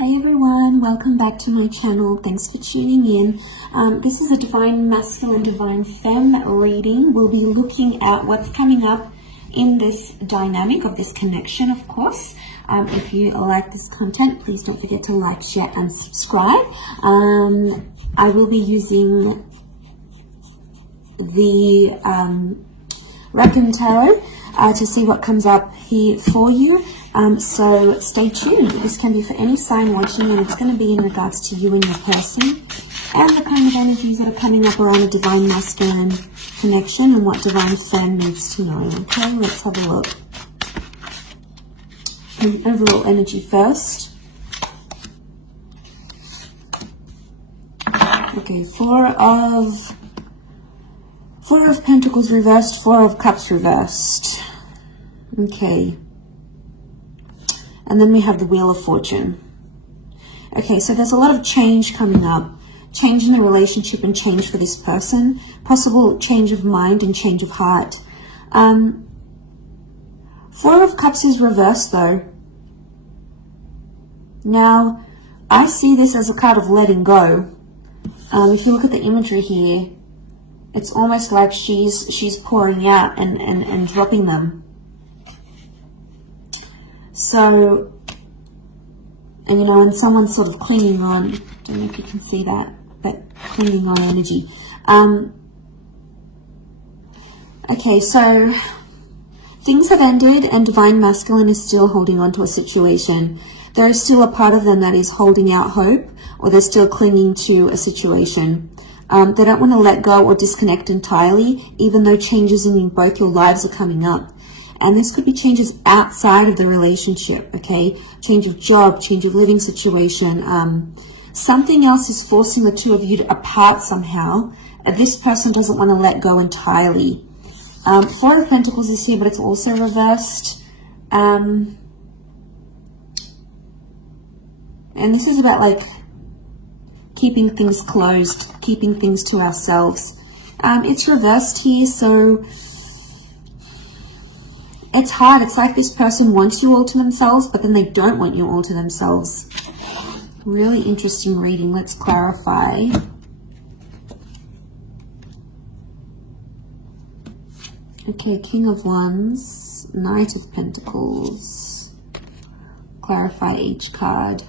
Hey everyone, welcome back to my channel. Thanks for tuning in. This is a Divine Masculine, Divine Femme reading. We'll be looking at what's coming up in this dynamic of this connection, of course. If you like this content, please don't forget to like, share and subscribe. I will be using the Reckon Tarot to see what comes up here for you. So stay tuned. This can be for any sign watching, and it's going to be in regards to you and your person and the kind of energies that are coming up around a Divine Masculine connection and what Divine Femme needs to know. Okay, let's have a look. An overall energy first. Okay, Four of Pentacles reversed, Four of Cups reversed. Okay. And then we have the Wheel of Fortune. Okay, so there's a lot of change coming up. Change in the relationship and change for this person. Possible change of mind and change of heart. Four of Cups is reversed though. Now, I see this as a card of letting go. If you look at the imagery here, it's almost like she's pouring out and dropping them. So, and you know, and someone's sort of clinging on. Don't know if you can see that, but clinging on energy. Okay, so things have ended and Divine Masculine is still holding on to a situation. There is still a part of them that is holding out hope, or they're still clinging to a situation. They don't want to let go or disconnect entirely, even though changes in both your lives are coming up. And this could be changes outside of the relationship, okay? Change of job, change of living situation. Something else is forcing the two of you apart somehow. This person doesn't want to let go entirely. Four of Pentacles is here, but it's also reversed. And this is about like keeping things closed, keeping things to ourselves. It's reversed here, so it's hard. It's like this person wants you all to themselves, but then they don't want you all to themselves. Really interesting reading. Let's clarify. Okay, King of Wands, Knight of Pentacles. Clarify each card.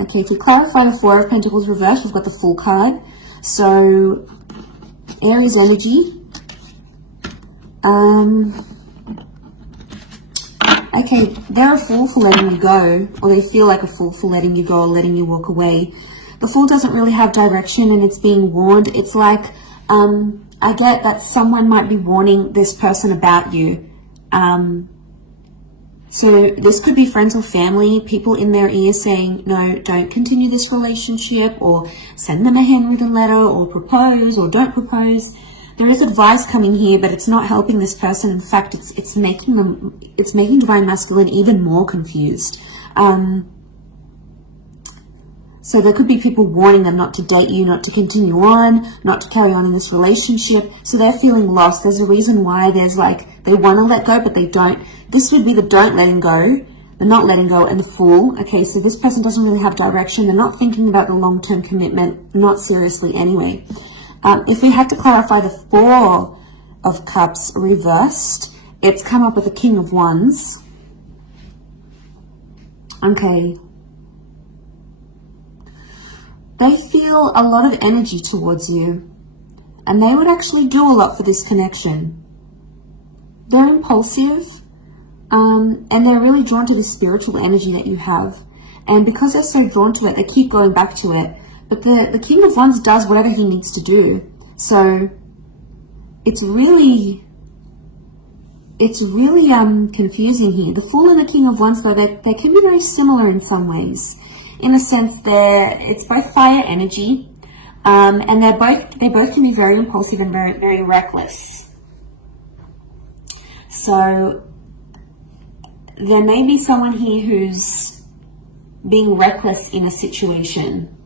Okay, to clarify the Four of Pentacles reversed, we've got the Fool card. So, Aries energy. Okay, they're a fool for letting you go, or they feel like a fool for letting you go or letting you walk away. The Fool doesn't really have direction and it's being warned. It's like, I get that someone might be warning this person about you. So this could be friends or family, people in their ear saying, no, don't continue this relationship, or send them a handwritten letter, or propose, or don't propose. There is advice coming here, but it's not helping this person. In fact, it's making Divine Masculine even more confused. So there could be people warning them not to date you, not to continue on, not to carry on in this relationship. So they're feeling lost. There's a reason why there's like, they want to let go, but they don't. This would be the don't letting go, the not letting go, and the Fool. Okay, so this person doesn't really have direction. They're not thinking about the long-term commitment, not seriously anyway. If we had to clarify the Four of Cups reversed, it's come up with the King of Wands. Okay. They feel a lot of energy towards you, and they would actually do a lot for this connection. They're impulsive, and they're really drawn to the spiritual energy that you have. And because they're so drawn to it, they keep going back to it. But the King of Wands does whatever he needs to do. So it's really confusing here. The Fool and the King of Wands, though, they can be very similar in some ways. In a sense, it's both fire energy, and they both can be very impulsive and very, very reckless. So there may be someone here who's being reckless in a situation.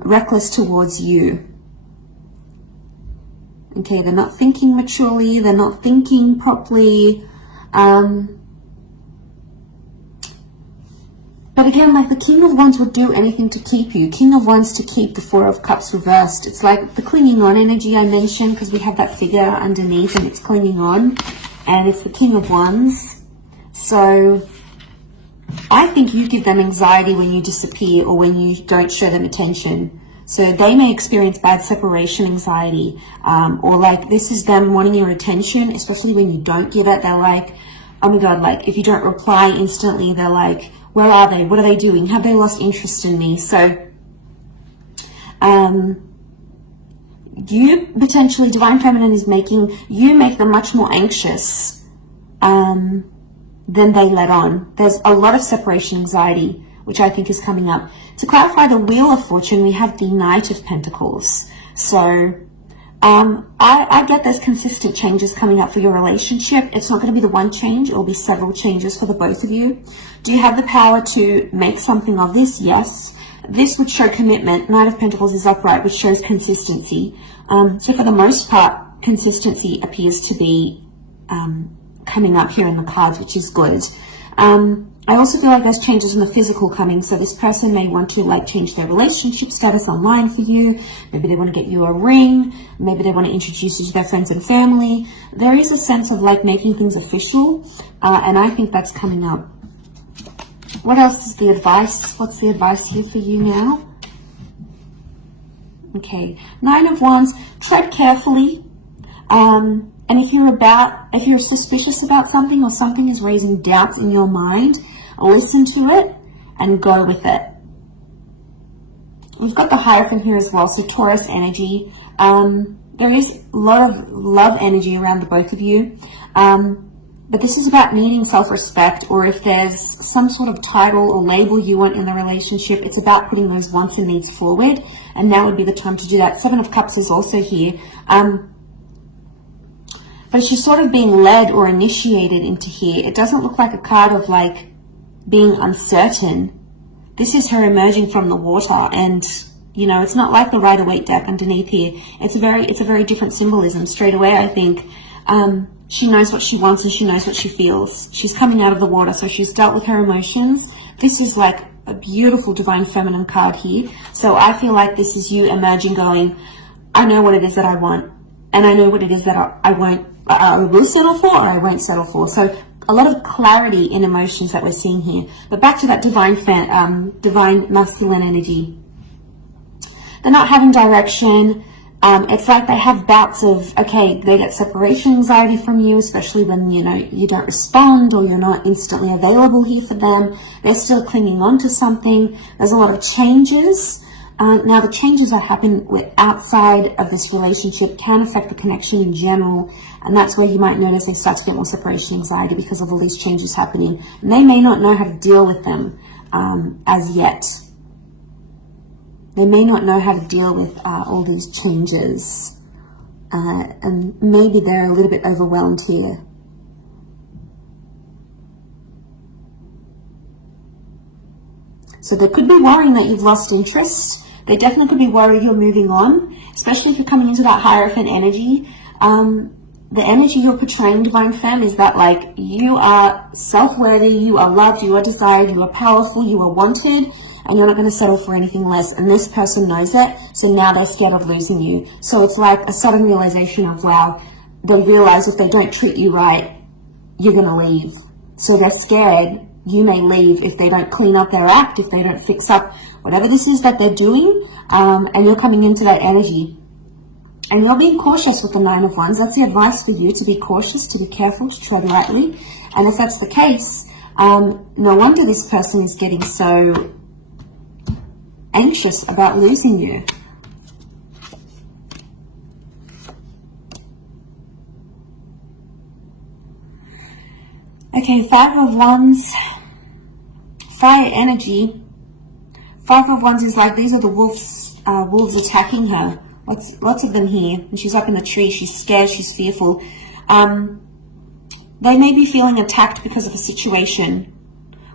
Reckless towards you. Okay, they're not thinking maturely, they're not thinking properly. But again, like the King of Wands would do anything to keep you. King of Wands to keep, the Four of Cups reversed. It's like the clinging on energy I mentioned, because we have that figure underneath and it's clinging on. And it's the King of Wands. So I think you give them anxiety when you disappear or when you don't show them attention. So they may experience bad separation anxiety, or like this is them wanting your attention, especially when you don't give it. They're like, oh my God, like if you don't reply instantly, they're like, where are they? What are they doing? Have they lost interest in me? So you potentially, Divine Feminine is making you make them much more anxious than they let on. There's a lot of separation anxiety, which I think is coming up. To clarify the Wheel of Fortune, we have the Knight of Pentacles. So I get there's consistent changes coming up for your relationship. It's not going to be the one change. It will be several changes for the both of you. Do you have the power to make something of this? Yes. This would show commitment. Knight of Pentacles is upright, which shows consistency. So for the most part, consistency appears to be coming up here in the cards, which is good. I also feel like there's changes in the physical coming. So this person may want to like change their relationship status online for you. Maybe they want to get you a ring. Maybe they want to introduce you to their friends and family. There is a sense of like making things official. And I think that's coming up. What else is the advice? What's the advice here for you now? Okay. Nine of Wands. Tread carefully. And if you're suspicious about something or something is raising doubts in your mind, listen to it and go with it. We've got the Hierophant here as well, so Taurus energy. There is a lot of love energy around the both of you. But this is about needing self-respect, or if there's some sort of title or label you want in the relationship, it's about putting those wants and needs forward. And now would be the time to do that. Seven of Cups is also here. But she's sort of being led or initiated into here. It doesn't look like a card of like being uncertain. This is her emerging from the water, and you know, it's not like the Rider-Waite deck underneath here. It's a very different symbolism straight away. I think she knows what she wants and she knows what she feels. She's coming out of the water, so she's dealt with her emotions. This is like a beautiful Divine Feminine card here. So I feel like this is you emerging, going, I know what it is that I want, and I know what it is that I will settle for, or I won't settle for. So a lot of clarity in emotions that we're seeing here. But back to that divine masculine energy. They're not having direction. It's like they have bouts of, okay, they get separation anxiety from you, especially when, you know, you don't respond or you're not instantly available here for them. They're still clinging on to something. There's a lot of changes. Now, the changes that happen outside of this relationship can affect the connection in general, and that's where you might notice they start to get more separation anxiety because of all these changes happening. And they may not know how to deal with them as yet. They may not know how to deal with all these changes, and maybe they're a little bit overwhelmed here. So they could be worrying that you've lost interest. They definitely could be worried you're moving on, especially if you're coming into that Hierophant energy. The energy you're portraying, Divine Femme, is that like you are self-worthy, you are loved, you are desired, you are powerful, you are wanted, and you're not going to settle for anything less. And this person knows it, so now they're scared of losing you. So it's like a sudden realization of, wow, they realize if they don't treat you right, you're going to leave. So they're scared you may leave if they don't clean up their act, if they don't fix up whatever this is that they're doing, and you're coming into that energy. And you're being cautious with the Nine of Wands. That's the advice for you, to be cautious, to be careful, to tread lightly. And if that's the case, no wonder this person is getting so anxious about losing you. Okay, Five of Wands. Fire energy. Five of Wands is like, these are the wolves attacking her. Lots of them here. And she's up in the tree. She's scared. She's fearful. They may be feeling attacked because of a situation.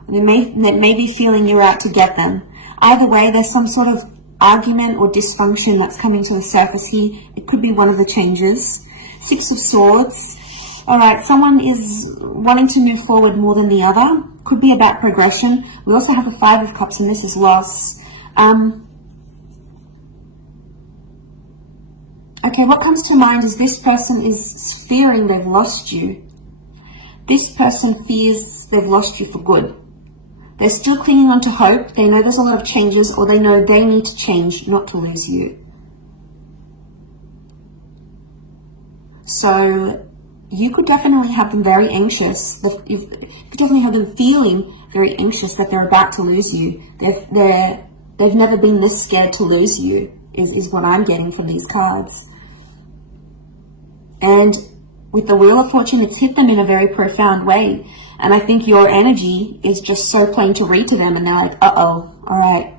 They may be feeling you're out to get them. Either way, there's some sort of argument or dysfunction that's coming to the surface here. It could be one of the changes. Six of Swords. All right, someone is wanting to move forward more than the other. Could be about progression. We also have the Five of Cups, and this is loss. Okay, what comes to mind is this person is fearing they've lost you. This person fears they've lost you for good. They're still clinging on to hope. They know there's a lot of changes, or they know they need to change not to lose you. So you could definitely have them very anxious. You could definitely have them feeling very anxious that they're about to lose you. They've never been this scared to lose you, is what I'm getting from these cards. And with the Wheel of Fortune, it's hit them in a very profound way. And I think your energy is just so plain to read to them, and they're like, uh-oh, all right,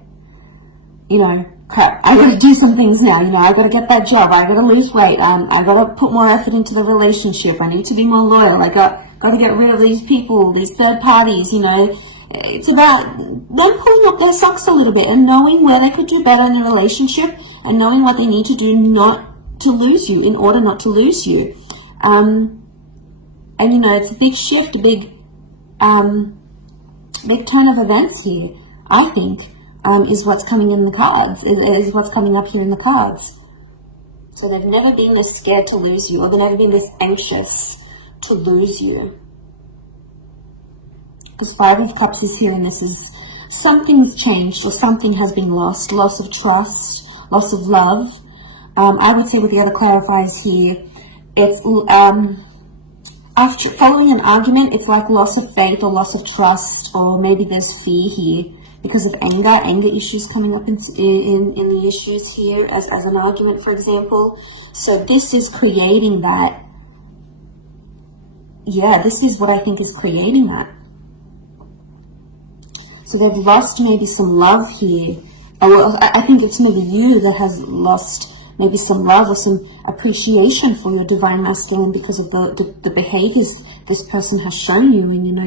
you know, crap, I gotta do some things now, you know, I gotta get that job, I gotta lose weight, I gotta put more effort into the relationship, I need to be more loyal, I gotta get rid of these people, these third parties, you know. It's about them pulling up their socks a little bit and knowing where they could do better in a relationship, and knowing what they need to do not to lose you, in order not to lose you. And you know, it's a big shift, a big turn of events here, I think, is what's coming in the cards, is what's coming up here in the cards. So they've never been this scared to lose you, or they've never been this anxious to lose you. Because Five of Cups is here, and this is something's changed, or something has been lost. Loss of trust, loss of love. I would say with the other clarifiers here, it's after following an argument, it's like loss of faith or loss of trust, or maybe there's fear here because of anger issues coming up in the issues here as an argument, for example. So this is creating that. Yeah, this is what I think is creating that. So they've lost maybe some love here. Or I think it's maybe you that has lost maybe some love or some appreciation for your divine masculine because of the behaviors this person has shown you, and you know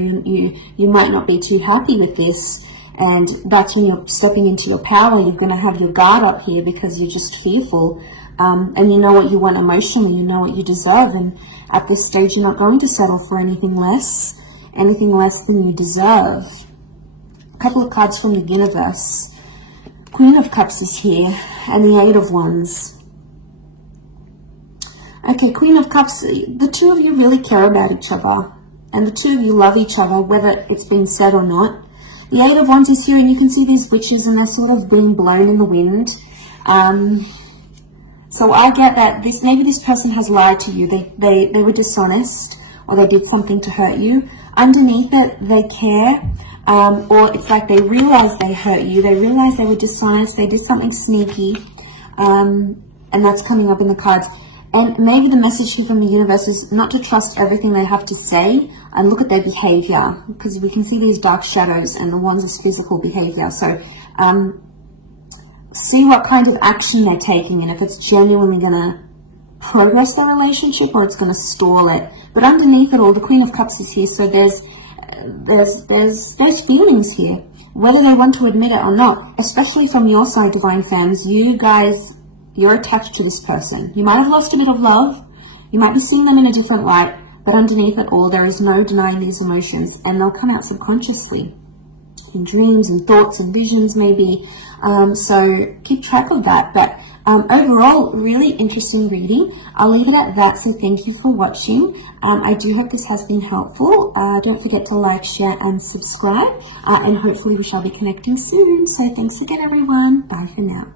you might not be too happy with this, and that's when you're stepping into your power. You're going to have your guard up here because you're just fearful, and you know what you want emotionally, you know what you deserve, and at this stage you're not going to settle for anything less than you deserve. A couple of cards from the universe. Queen of Cups is here, and the Eight of Wands. Okay, Queen of Cups, the two of you really care about each other, and the two of you love each other, whether it's been said or not. The Eight of Wands is here, and you can see these witches, and they're sort of being blown in the wind. So I get that maybe this person has lied to you. They were dishonest, or they did something to hurt you. Underneath it, they care. Or it's like they realize they hurt you. They realize they were dishonest. They did something sneaky. And that's coming up in the cards. And maybe the message here from the universe is not to trust everything they have to say and look at their behavior, because we can see these dark shadows, and the Wands is physical behavior. So see what kind of action they're taking, and if it's genuinely going to progress the relationship or it's going to stall it. But underneath it all, the Queen of Cups is here. So there's feelings here, whether they want to admit it or not, especially from your side, divine fans. You guys, you're attached to this person. You might have lost a bit of love, you might be seeing them in a different light, but underneath it all, there is no denying these emotions, and they'll come out subconsciously in dreams and thoughts and visions maybe. So keep track of that. But overall, really interesting reading. I'll leave it at that. So thank you for watching. I do hope this has been helpful. Don't forget to like, share and subscribe, and hopefully we shall be connecting soon. So thanks again, everyone. Bye for now.